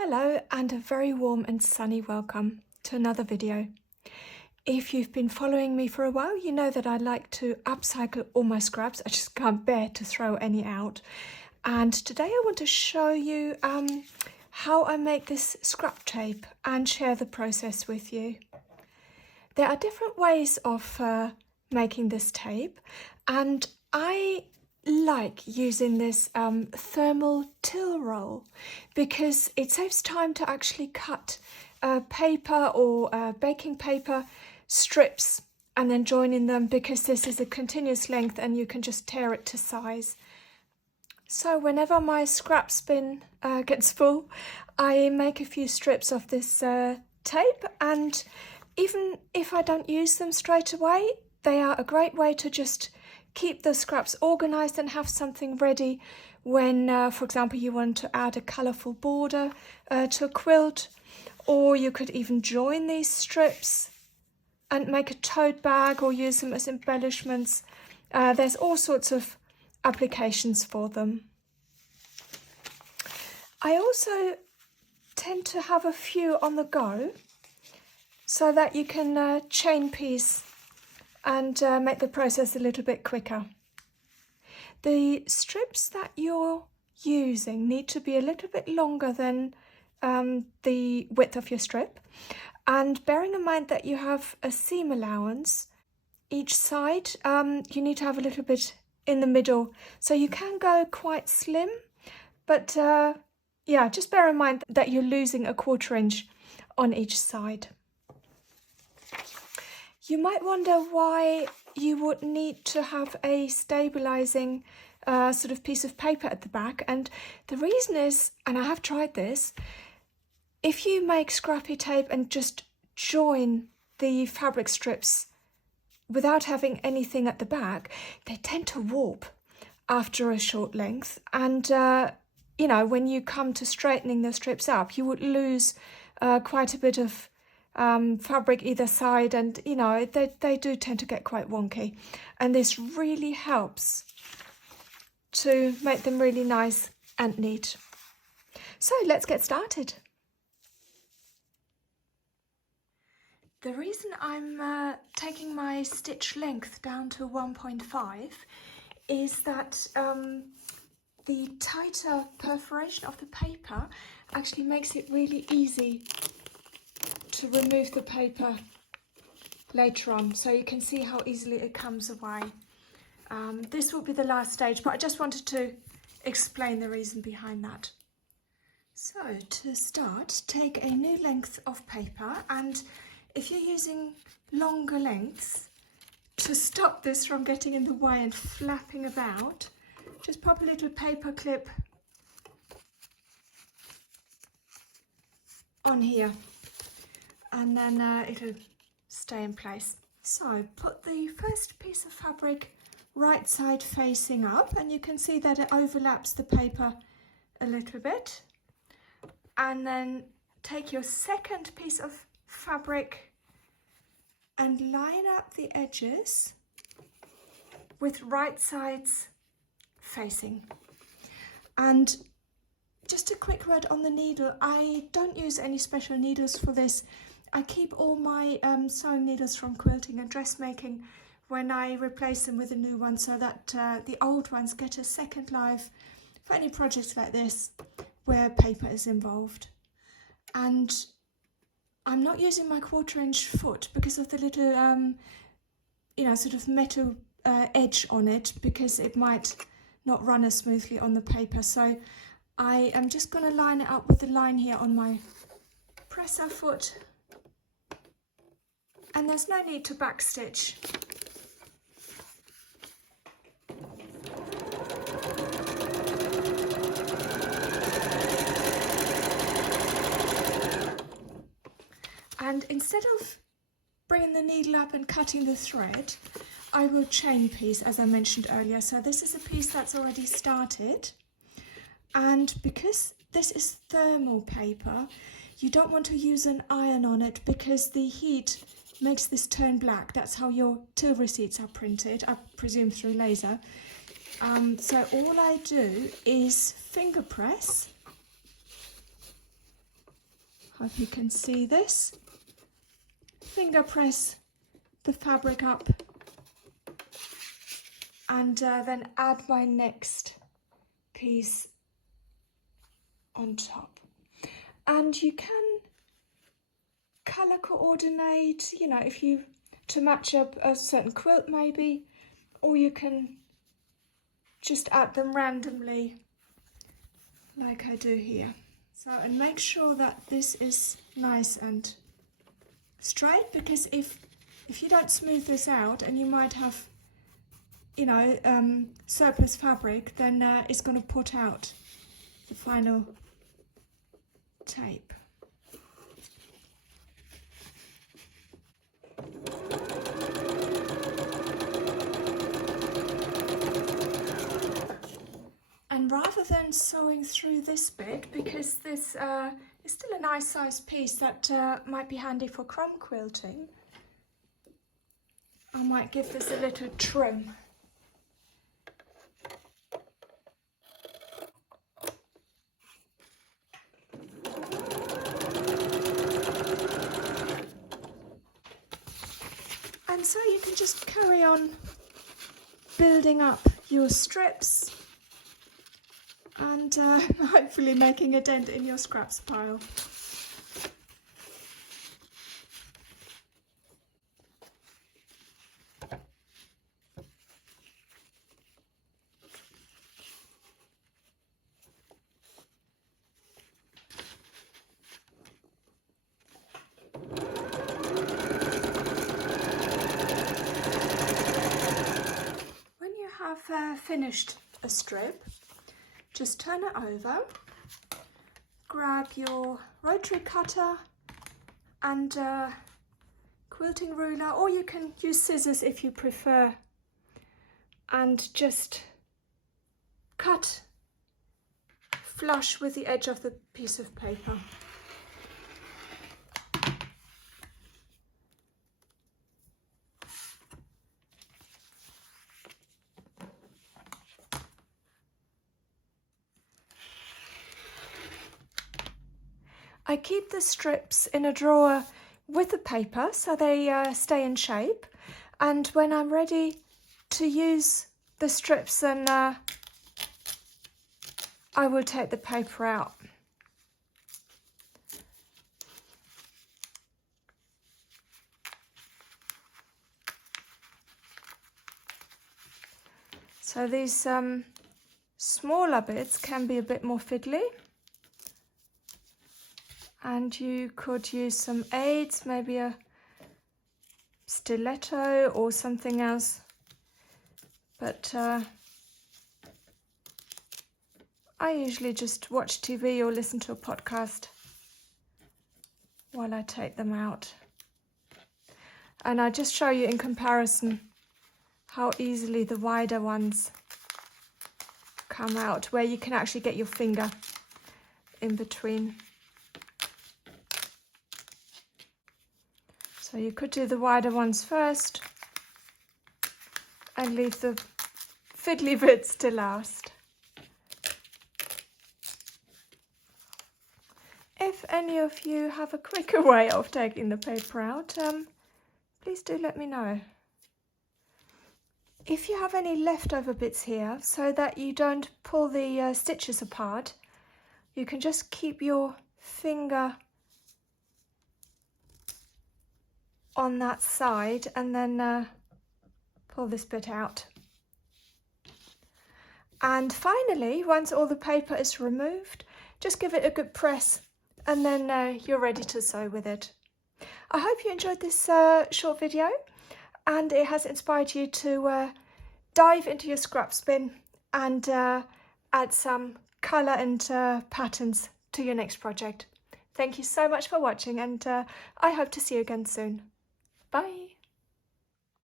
Hello and a very warm and sunny welcome to another video. If you've been following me for a while, you know that I like to upcycle all my scraps. I just can't bear to throw any out. And today I want to show you how I make this scrap tape and share the process with you. There are different ways of making this tape, and I like using this thermal till roll because it saves time to actually cut paper or baking paper strips and then joining them, because this is a continuous length and you can just tear it to size. So whenever my scrap bin gets full, I make a few strips of this tape, and even if I don't use them straight away, they are a great way to just keep the scraps organised and have something ready when, for example, you want to add a colourful border to a quilt, or you could even join these strips and make a tote bag or use them as embellishments. There's all sorts of applications for them. I also tend to have a few on the go so that you can chain piece and make the process a little bit quicker. The strips that you're using need to be a little bit longer than the width of your strip, and bearing in mind that you have a seam allowance each side, you need to have a little bit in the middle, so you can go quite slim, but yeah, just bear in mind that you're losing a 1/4 inch on each side. You might wonder why you would need to have a stabilising sort of piece of paper at the back, and the reason is, and I have tried this, if you make scrappy tape and just join the fabric strips without having anything at the back, they tend to warp after a short length, and you know, when you come to straightening the strips up, you would lose quite a bit of fabric either side, and you know, they do tend to get quite wonky, and this really helps to make them really nice and neat. So let's get started. The reason I'm taking my stitch length down to 1.5 is that the tighter perforation of the paper actually makes it really easy to remove the paper later on, so you can see how easily it comes away. This will be the last stage, but I just wanted to explain the reason behind that. So to start, take a new length of paper, and if you're using longer lengths, to stop this from getting in the way and flapping about, just pop a little paper clip on here, and then it'll stay in place. So put the first piece of fabric right side facing up, and you can see that it overlaps the paper a little bit, and then take your second piece of fabric and line up the edges with right sides facing. And just a quick word on the needle, I don't use any special needles for this. I keep all my sewing needles from quilting and dressmaking when I replace them with a new one, so that the old ones get a second life for any projects like this where paper is involved. And I'm not using my 1/4 inch foot because of the little you know, sort of metal edge on it, because it might not run as smoothly on the paper. So I am just going to line it up with the line here on my presser foot, and there's no need to backstitch. And instead of bringing the needle up and cutting the thread, I will chain piece, as I mentioned earlier. So this is a piece that's already started, and because this is thermal paper, you don't want to use an iron on it because the heat makes this turn black. That's how your till receipts are printed, I presume through laser. So all I do is finger press Hope you can see this. Finger press the fabric up and then add my next piece on top. And you can colour coordinate, you know, if you to match up a certain quilt maybe, or you can just add them randomly like I do here. So, and make sure that this is nice and straight, because if you don't smooth this out, and you might have, you know, surplus fabric, then it's going to put out the final tape. And rather than sewing through this bit, because this is still a nice sized piece that might be handy for crumb quilting, I might give this a little trim. And so you can just carry on building up your strips and hopefully making a dent in your scraps pile. When you have finished a strip, just turn it over, grab your rotary cutter and quilting ruler, or you can use scissors if you prefer, and just cut flush with the edge of the piece of paper. I keep the strips in a drawer with the paper so they stay in shape, and when I'm ready to use the strips, then I will take the paper out. So these smaller bits can be a bit more fiddly, and you could use some aids, maybe a stiletto or something else, but I usually just watch TV or listen to a podcast while I take them out. And I just show you in comparison how easily the wider ones come out, where you can actually get your finger in between. So you could do the wider ones first and leave the fiddly bits to last. If any of you have a quicker way of taking the paper out, please do let me know. If you have any leftover bits here, so that you don't pull the stitches apart, you can just keep your finger on that side and then pull this bit out. And finally, once all the paper is removed, just give it a good press, and then you're ready to sew with it. I hope you enjoyed this short video, and it has inspired you to dive into your scraps bin and add some colour and patterns to your next project. Thank you so much for watching, and I hope to see you again soon. Bye!